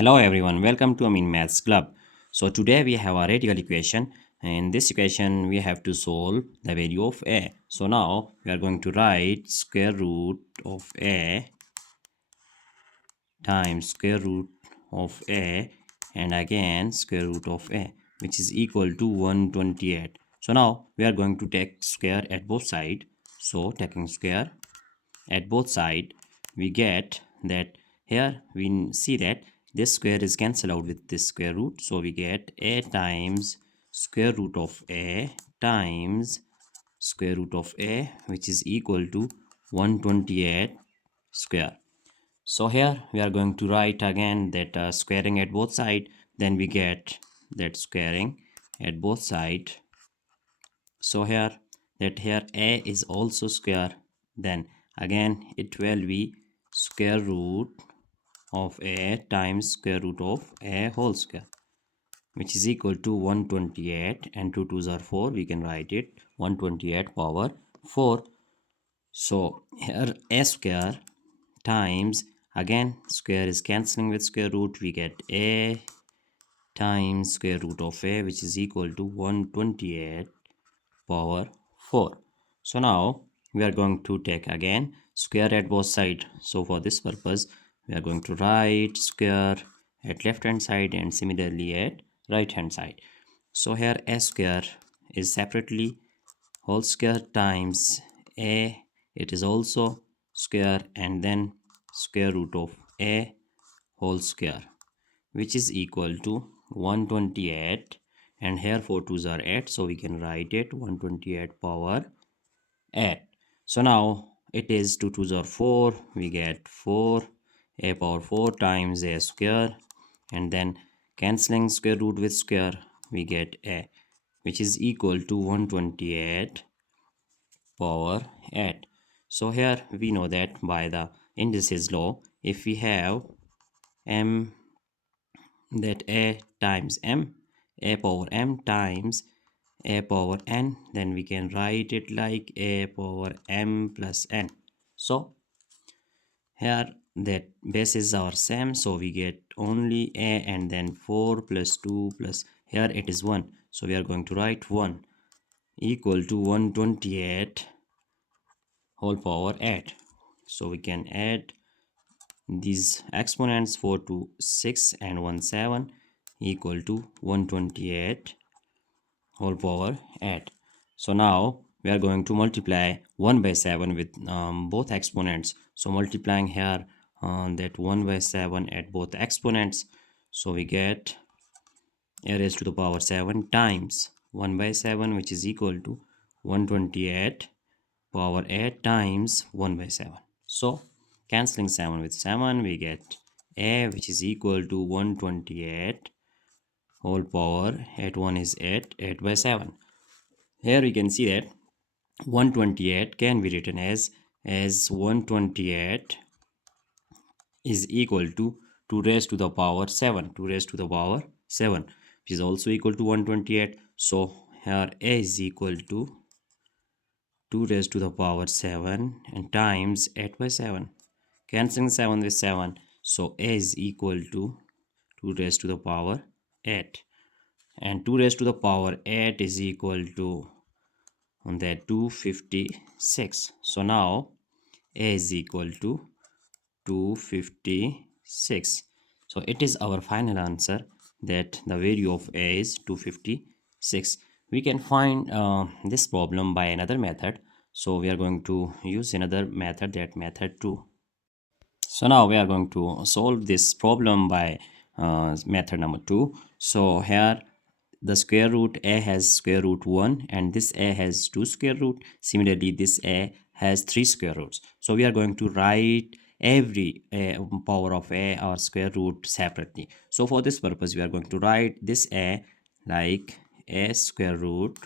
Hello everyone, welcome to Amin Maths Club. So today we have a radical equation. In this equation we have to solve the value of a. So now we are going to write square root of a times square root of a and again square root of a, which is equal to 128. So now we are going to take square at both sides. So taking square at both sides, we get that here we see that this square is cancelled out with this square root, so we get a times square root of a times square root of a, which is equal to 128 square. So here we are going to write again that squaring at both sides, then we get that squaring at both sides. So here a is also square, then again it will be square root of a times square root of a whole square, which is equal to 128, and 2 2s are 4, we can write it 128 power 4. So here a square times, again square is cancelling with square root, we get a times square root of a, which is equal to 128 power 4. So now we are going to take again square at both sides. So for this purpose we are going to write square at left hand side and similarly at right hand side. So here a square is separately whole square times a, it is also square, and then square root of a whole square, which is equal to 128, and here 4 2s are 8, so we can write it 128 power 8. So now it is 2 2s are 4, we get 4 a power 4 times a square, and then cancelling square root with square, we get a, which is equal to 128 power 8. So here we know that by the indices law, if we have m, that a times m, a power m times a power n, then we can write it like a power m plus n. So here that bases are same, so we get only a, and then 4 plus 2 plus, here it is 1, so we are going to write 1 equal to 128 whole power 8. So we can add these exponents, 4 to 6 and 1 7 equal to 128 whole power 8. So now we are going to multiply 1 by 7 with both exponents. So multiplying here that 1 by 7 at both exponents, so we get a raised to the power 7 times 1 by 7, which is equal to 128 power 8 times 1 by 7. So cancelling 7 with 7, we get a, which is equal to 128 whole power 8, 1 is 8, 8 by 7. Here we can see that 128 can be written as 128 is equal to 2 raised to the power 7, 2 raised to the power 7, which is also equal to 128. So here a is equal to 2 raised to the power 7 and times 8 by 7, cancelling 7 with 7, so a is equal to 2 raised to the power 8, and 2 raised to the power 8 is equal to on that 256. So now a is equal to 256. So it is our final answer that the value of a is 256. We can find this problem by another method. So we are going to use another method, that method 2. So now we are going to solve this problem by method number 2. So here the square root a has square root 1, and this a has 2 square root. Similarly, this a has 3 square roots. So we are going to write every power of a or square root separately. So for this purpose we are going to write this a like a square root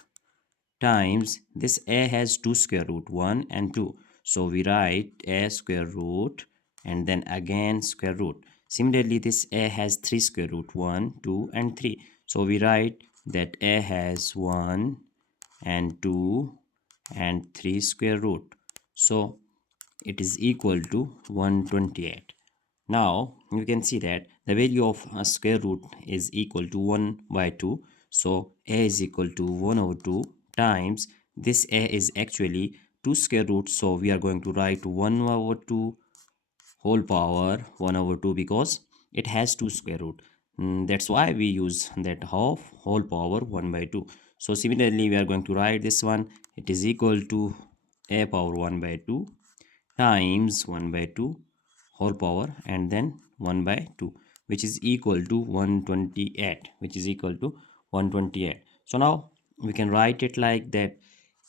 times this a has 2 square root 1 and 2. So we write a square root and then again square root. Similarly, this a has 3 square root 1, 2 and 3. So we write that a has 1 and 2 and 3 square root. So it is equal to 128. Now you can see that the value of a square root is equal to 1 by 2. So a is equal to 1 over 2 times this a is actually 2 square roots. So we are going to write 1 over 2 whole power 1 over 2 because it has 2 square root. That's why we use that half whole power 1 by 2. So similarly we are going to write this one. It is equal to a power 1 by 2 times 1 by 2 whole power and then 1 by 2, which is equal to 128, which is equal to 128. So now we can write it like that: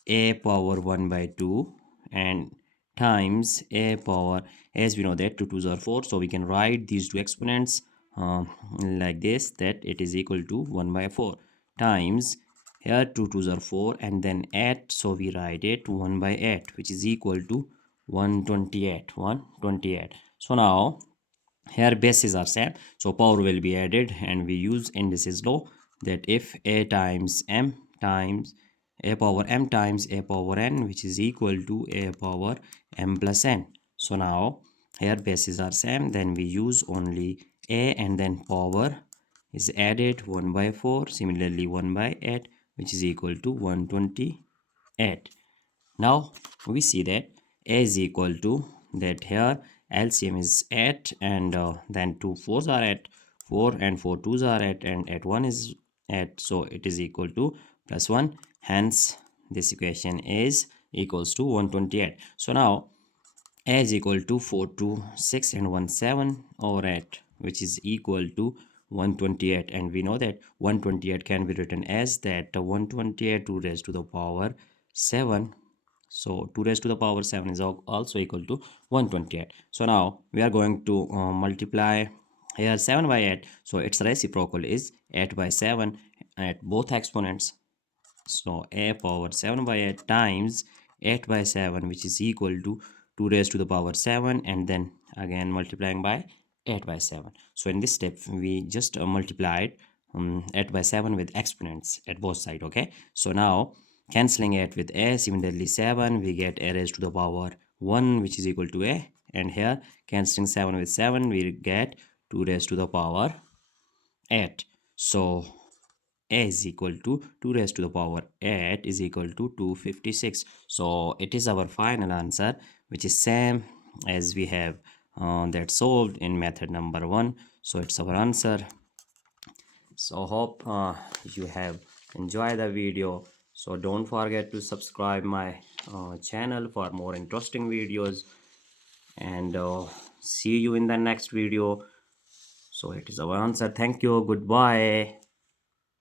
a power 1 by 2 and times a power, as we know that 2 2s are 4, so we can write these two exponents like this, that it is equal to 1 by 4 times, here 2 2s are 4 and then 8, so we write it 1 by 8, which is equal to 128. So now here bases are same, so power will be added and we use indices law that if a times m times a power m times a power n, which is equal to a power m plus n. So now here bases are same, then we use only a and then power is added 1 by 4, similarly 1 by 8, which is equal to 128. Now we see that a is equal to that, here LCM is 8 and then 2 4s are at 4 and 4 2s are at 1 is at, so it is equal to plus 1, hence this equation is equals to 128. So now a is equal to 4 2 6 and 1 7 over 8, which is equal to 128, and we know that 128 can be written as that 128 2 raised to the power 7. So 2 raised to the power 7 is also equal to 128. So now we are going to multiply here 7 by 8. So its reciprocal is 8 by 7 at both exponents. So a power 7 by 8 times 8 by 7, which is equal to 2 raised to the power 7 and then again multiplying by 8 by 7. So in this step we just multiplied 8 by 7 with exponents at both sides. Okay, so now cancelling 8 with a, similarly 7, we get a raised to the power 1, which is equal to a, and here cancelling 7 with 7, we get 2 raised to the power 8. So a is equal to 2 raised to the power 8 is equal to 256. So it is our final answer, which is same as we have that solved in method number 1. So it's our answer. So hope you have enjoyed the video. So don't forget to subscribe my channel for more interesting videos, and see you in the next video. So it is our answer. Thank you. Goodbye.